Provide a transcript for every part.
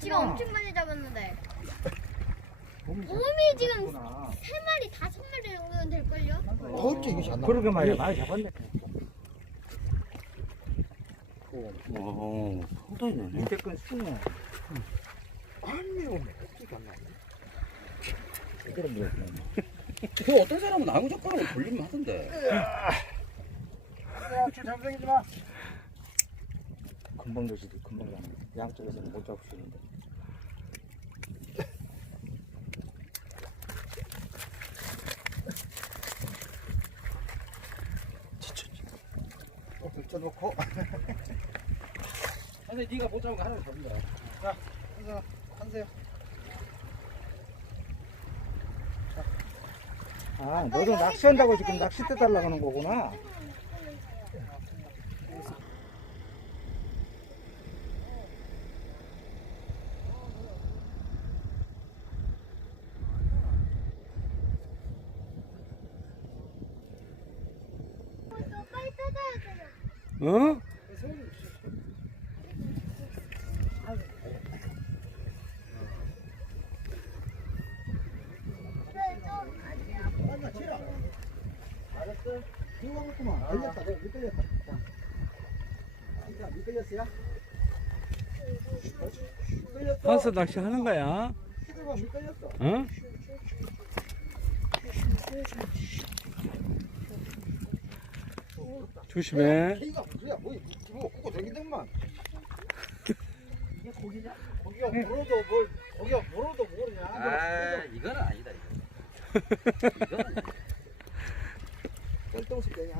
지금 엄청 많이 잡았는데. 곰이 지금. 세 마리 다섯 마리 정도는 될걸요? 어째 이게 안 그러게 말이야. 많이 잡았네. 오, 소도 있네. 밑에 건 숭어 아니 오면 어떻게 안 나? 제대로 물었네. 그 어떤 사람은 나무 젓가락으로 돌리면 하던데. 잠깐이지 마. 금방 되지도 금방 가네 양쪽에서는 못 있는데. 또 걸쳐놓고. 근데 네가 못 잡은 거 하나 잡은 거야. 하세요 하세요 아 너도 낚시한다고 지금 낚싯대 달라고 하는 거구나 어? 알았어 걸렸다 걸렸다 자 걸렸어요? 걸렸어 한서 낚시 하는 거야? 시도가 걸렸어 어? 조심해. K가 무슨 뭐 이거 꼬고 저기더만 이게 고기냐? 고기가 물어도 뭘 고기가 물어도 모르냐 아, 이거는 아니다. 이거. 이거는 아니다. 꼴등식 되냐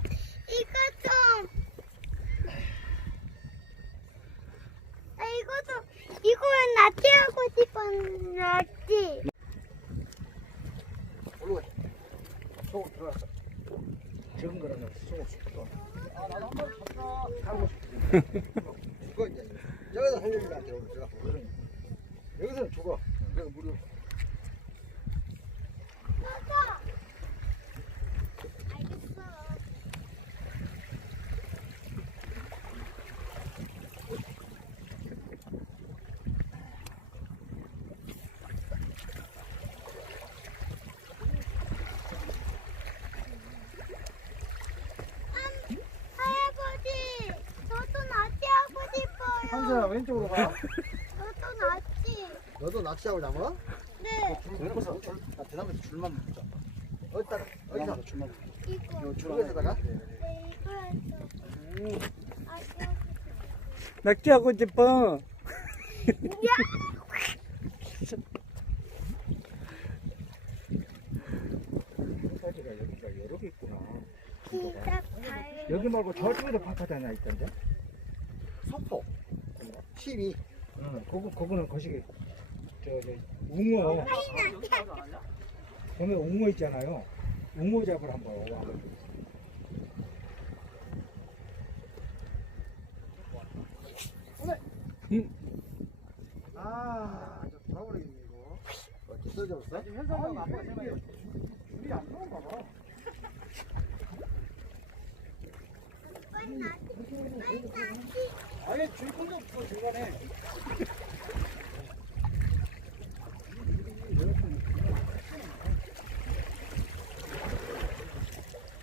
이거 좀. 아, 이것도 이거는 나티 하고 싶었지. 올라가 소금 들어갔어 적은 거라면 숭어 죽어 아 나도 한 마리 잡다 하고 싶지 죽어 이제 여기서 살려주면 안돼 오늘 제가 그러니 여기서는 죽어 여기 물이 맞아. 알겠어. 음, 할아버지, 저도 나티 하고 한서야 왼쪽으로 가 저도 나티. 너도 낚시하고 잡아? 네, 줄 묶어서 줄, 아, 대나무에서 줄만 묶자 어디다가 어디다 줄만 이거. 묶어 줄에다가 네, 이거였어. 아, 이거. 낚시하고 싶어. 사지가 여기가 여러 개 있구나 진짜. 여기 말고 저쪽에도 하나 있던데 소포 12 응. 그거, 그거는 거시기 저, 저 웅어. 봄에 웅어 있잖아요. 웅어 잡으러 한번 와 아, 저 돌아버리겠네 이거. 어떻게 써졌어? 현상은 아빠가 생각해 줄이 안 들어온가 봐 줄 끈도 없어 중간에